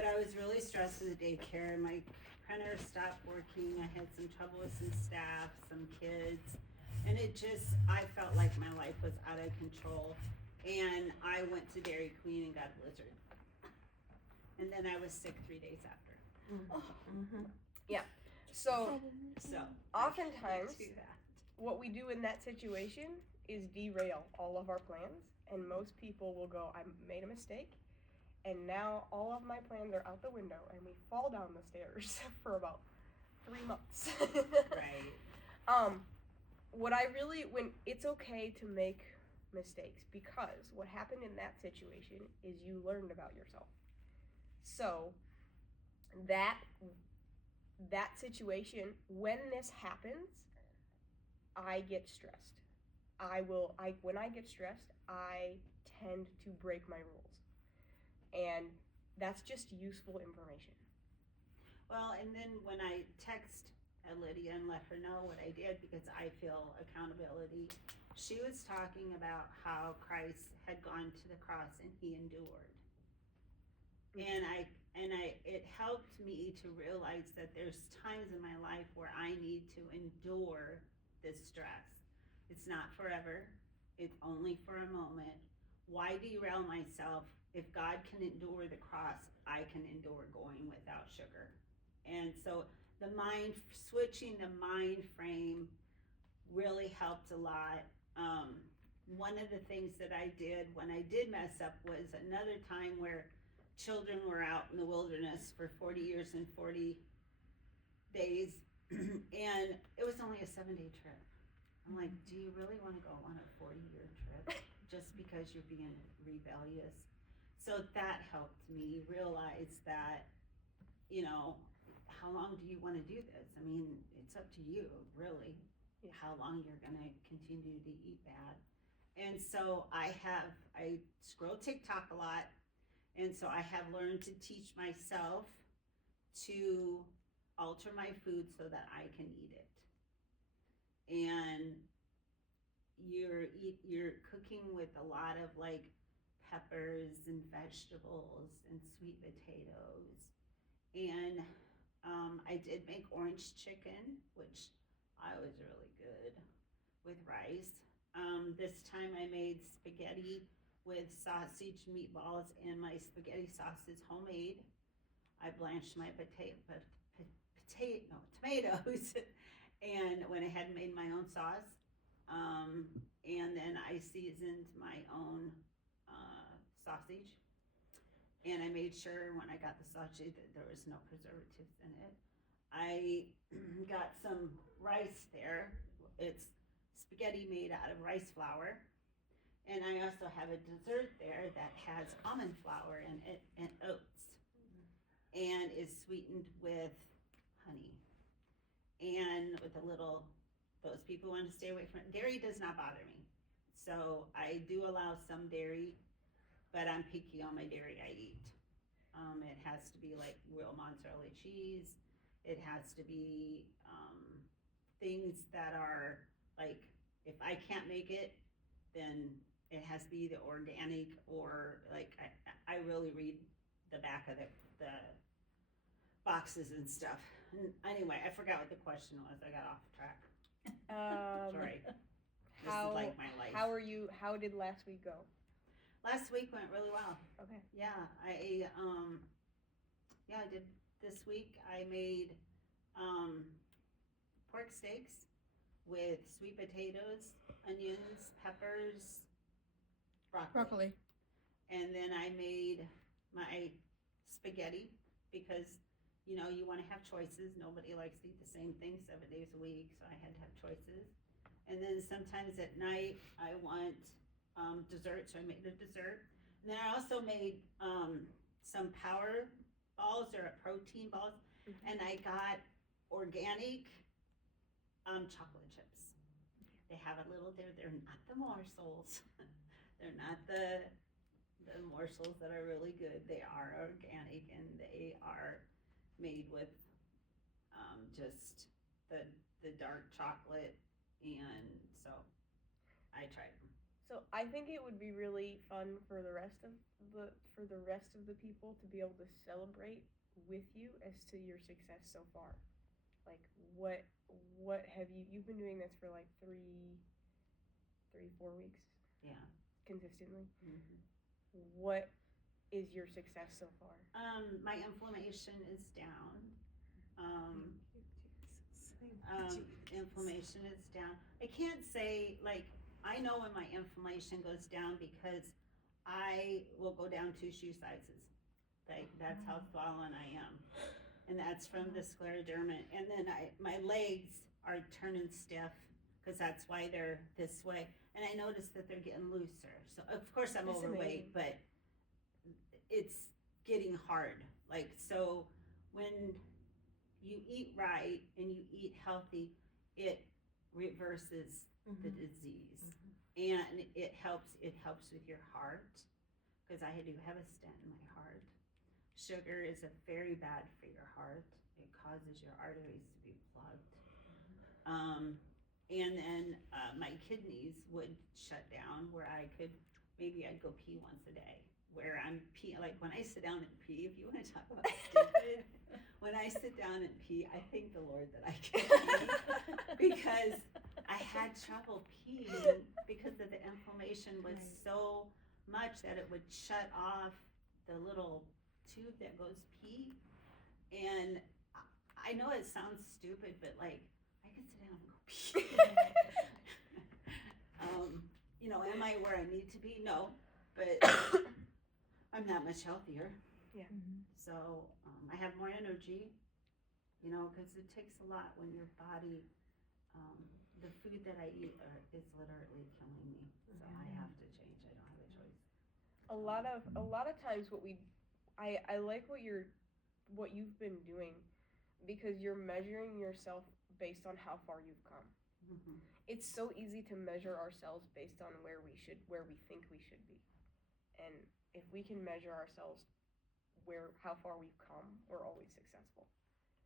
But I was really stressed with the daycare. My printer stopped working. I had some trouble with some staff, some kids. And I felt like my life was out of control. And I went to Dairy Queen and got a blizzard. And then I was sick 3 days after. Mm-hmm. Yeah. So oftentimes, what we do in that situation is derail all of our plans. And most people will go, I made a mistake. And now all of my plans are out the window, and we fall down the stairs for about 3 months. Right. When it's okay to make mistakes, because what happened in that situation is you learned about yourself. So that situation, when this happens, I get stressed. When I get stressed, I tend to break my rules. And that's just useful information. Well, and then when I text Lydia and let her know what I did, because I feel accountability, she was talking about how Christ had gone to the cross and he endured. And it helped me to realize that there's times in my life where I need to endure this stress. It's not forever. It's only for a moment. Why derail myself? If God can endure the cross, I can endure going without sugar. And so switching the mind frame really helped a lot. One of the things that I did when I did mess up was another time where children were out in the wilderness for 40 years and 40 days, and it was only a 7-day trip. I'm like, do you really want to go on a 40-year trip just because you're being rebellious? So that helped me realize that, how long do you want to do this? I mean, it's up to you, really, how long you're going to continue to eat bad. And so I scroll TikTok a lot, and so I have learned to teach myself to alter my food so that I can eat it. And you're cooking with a lot of like peppers and vegetables and sweet potatoes. And I did make orange chicken, which I was really good with rice. This time I made spaghetti with sausage, meatballs, and my spaghetti sauce is homemade. I blanched my tomatoes and went ahead and made my own sauce. And then I seasoned my own sausage. And I made sure when I got the sausage that there was no preservatives in it. I got some rice there. It's spaghetti made out of rice flour. And I also have a dessert there that has almond flour in it and oats. And is sweetened with honey. And with those people want to stay away from it. Dairy does not bother me. So I do allow some dairy, but I'm picky on my dairy I eat. It has to be like real mozzarella cheese. It has to be things that are like, if I can't make it, then it has to be either organic or like, I really read the back of the boxes and stuff. Anyway, I forgot what the question was. I got off track. Sorry. This is like my life. How did last week go? Last week went really well. Okay. Yeah, I did. This week I made pork steaks with sweet potatoes, onions, peppers, broccoli. And then I made my spaghetti because you want to have choices. Nobody likes to eat the same thing 7 days a week, so I had to have choices. And then sometimes at night I want dessert, so I made a dessert. And then I also made some power balls or protein balls, and I got organic chocolate chips. They have a little, they're not the morsels. They're not the morsels that are really good. They are organic, and they are made with just the dark chocolate, and so I tried them. So I think it would be really fun for the rest of the people to be able to celebrate with you as to your success so far. Like what have you've been doing this for like 4 weeks Yeah. consistently. Mm-hmm. What is your success so far? My inflammation is down. Inflammation is down. I can't say, like, I know when my inflammation goes down because I will go down 2 shoe sizes. Like, that's how swollen I am. And that's from the scleroderma. And then my legs are turning stiff because that's why they're this way. And I noticed that they're getting looser. So, of course, I'm That's overweight, amazing. but it's getting hard. Like, so when you eat right and you eat healthy, it reverses the disease. And it helps with your heart, because I do have a stent in my heart. Sugar is very bad for your heart. It causes your arteries to be plugged. And then my kidneys would shut down, where I'd go pee once a day, where I'm pee, like when I sit down and pee, if you want to talk about stupid, when I sit down and pee, I thank the Lord that I can pee, because I had trouble peeing because of the inflammation was so much that it would shut off the little tube that goes pee. And I know it sounds stupid, but like, I could sit down and go pee. Am I where I need to be? No, but I'm that much healthier. Yeah. So I have more energy, because it takes a lot when your body, the food that I eat is literally killing me. So I have to change. I don't have a choice. A lot of times I like what you've been doing, because you're measuring yourself based on how far you've come. Mm-hmm. It's so easy to measure ourselds based on where we think we should be. And if we can measure ourselves how far we've come, we're always successful.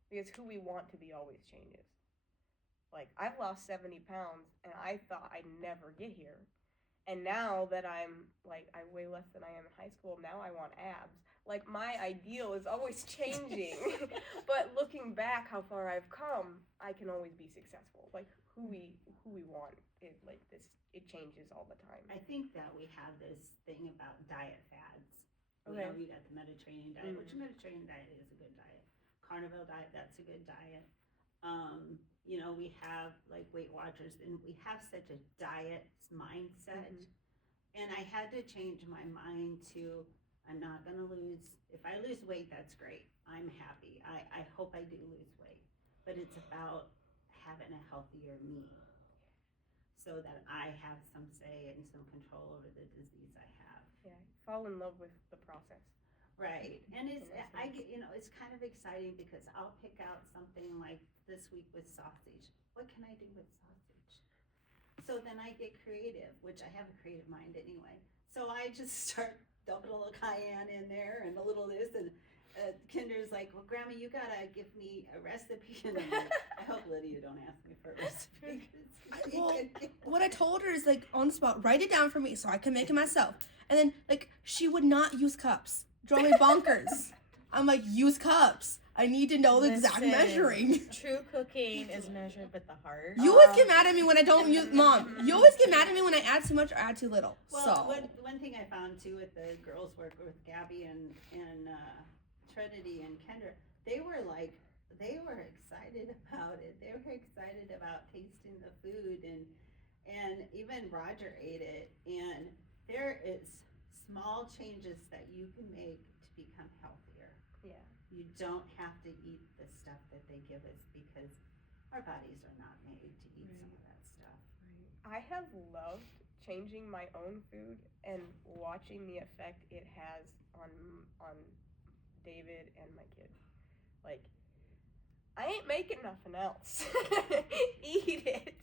Because who we want to be always changes. Like, I've lost 70 pounds and I thought I'd never get here. And now that I weigh less than I am in high school, now I want abs. Like, my ideal is always changing. But looking back how far I've come, I can always be successful. Like, who we want is like this, it changes all the time. I think that we have this thing about diet fads. Okay. We got the Mediterranean diet, which Mediterranean diet is a good diet. Carnivore diet, that's a good diet. We have like Weight Watchers, and we have such a diet mindset. And I had to change my mind to, I'm not going to lose. If I lose weight, that's great. I'm happy. I hope I do lose weight. But it's about having a healthier me, so that I have some say and some control over the disease I have. Yeah, fall in love with the process. Right. And it's kind of exciting, because I'll pick out something like this week with sausage. What can I do with sausage? So then I get creative, which I have a creative mind anyway. So I just start dumping a little cayenne in there and a little this, and Kinder's like, well, Grandma, you gotta give me a recipe. And I'm like, I hope Lydia don't ask me for a recipe. Well, what I told her is, like, on the spot, write it down for me so I can make it myself. And then, like, she would not use cups. Drove me bonkers. I'm like, use cups. I need to know the exact measuring. True cooking is measured with the heart. You always get mad at me when I don't use, Mom, you always get mad at me when I add too much or add too little. Well, one thing I found too with the girls work with Gabby and Trinity and Kendra, they were excited about it. They were excited about tasting the food, and even Roger ate it. And there is small changes that you can make to become healthier. Yeah. You don't have to eat the stuff that they give us, because our bodies are not made to eat some of that stuff. I have loved changing my own food and watching the effect it has on David and my kids. Like, I ain't making nothing else. Eat it,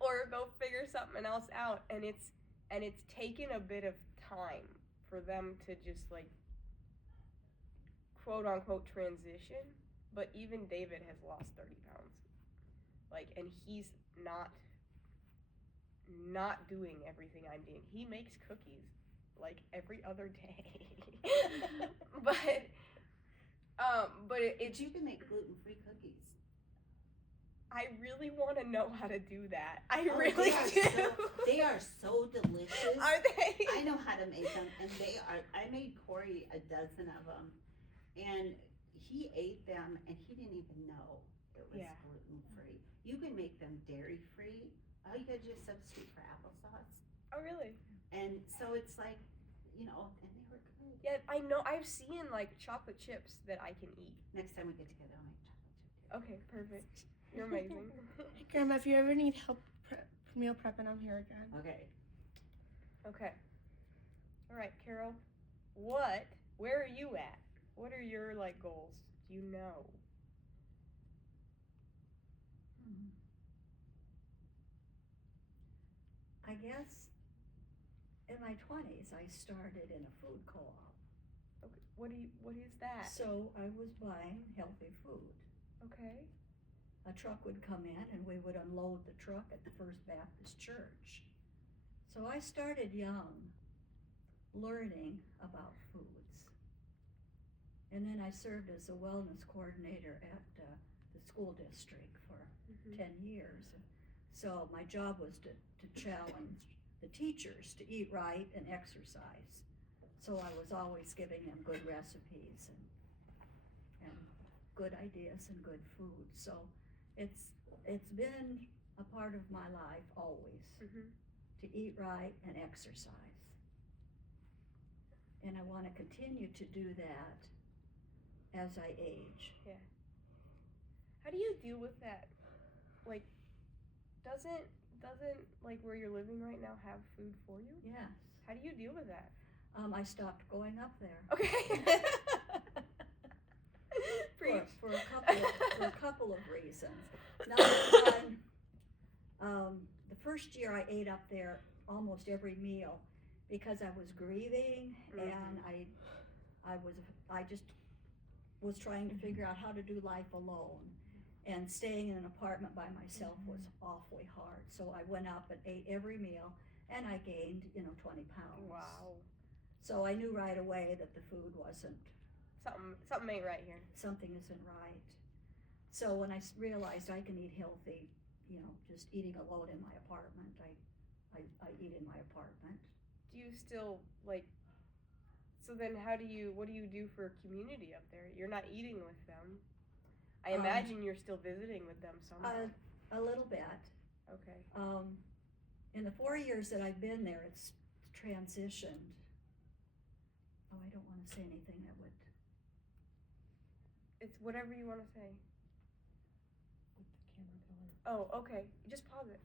or go figure something else out. And it's taken a bit of time for them to just, like, quote unquote transition. But even David has lost 30 pounds. Like, and he's not not doing everything I'm doing. He makes cookies like every other day. but But you can make gluten-free cookies. I really want to know how to do that. I Oh, really do. They are so delicious. Are they? I know how to make them, and they are. I made Corey a dozen of them, and he ate them, and he didn't even know it was Yeah. gluten-free. You can make them dairy-free. All you gotta do is substitute for applesauce, Oh, really? and so it's like, and they were good. Yeah, I know. I've seen like chocolate chips that I can eat. Next time we get together, I'll make chocolate chip too. Okay, perfect. You're amazing. Grandma, if you ever need help meal prepping, I'm here again. Okay. Okay. All right, Carol. Where are you at? What are your like goals? Do you know? I guess in my 20s I started in a food co-op. Okay. What is that? So I was buying healthy food. Okay. A truck would come in and we would unload the truck at the First Baptist Church. So I started young, learning about foods. And then I served as a wellness coordinator at the school district for 10 years. So my job was to challenge the teachers to eat right and exercise. So I was always giving them good recipes and good ideas and good food. So it's been a part of my life always, to eat right and exercise. And I want to continue to do that as I age. How do you deal with that? Like, doesn't like where you're living right now have food for you? Yes. How do you deal with that? I stopped going up there. Okay. For a couple of reasons. Number one, the first year I ate up there almost every meal because I was grieving and I just was trying to figure out how to do life alone. And staying in an apartment by myself was awfully hard. So I went up and ate every meal and I gained, 20 pounds. Wow. So I knew right away that the food wasn't, Something ain't right here. something isn't right. So when I realized I can eat healthy, just eating alone in my apartment, I eat in my apartment. Do you still so then what do you do for community up there? You're not eating with them. I imagine you're still visiting with them somehow. A little bit. Okay. In the 4 years that I've been there, it's transitioned. Oh, I don't want to say anything that would. It's whatever you want to say. With the camera going. Oh, okay. Just pause it.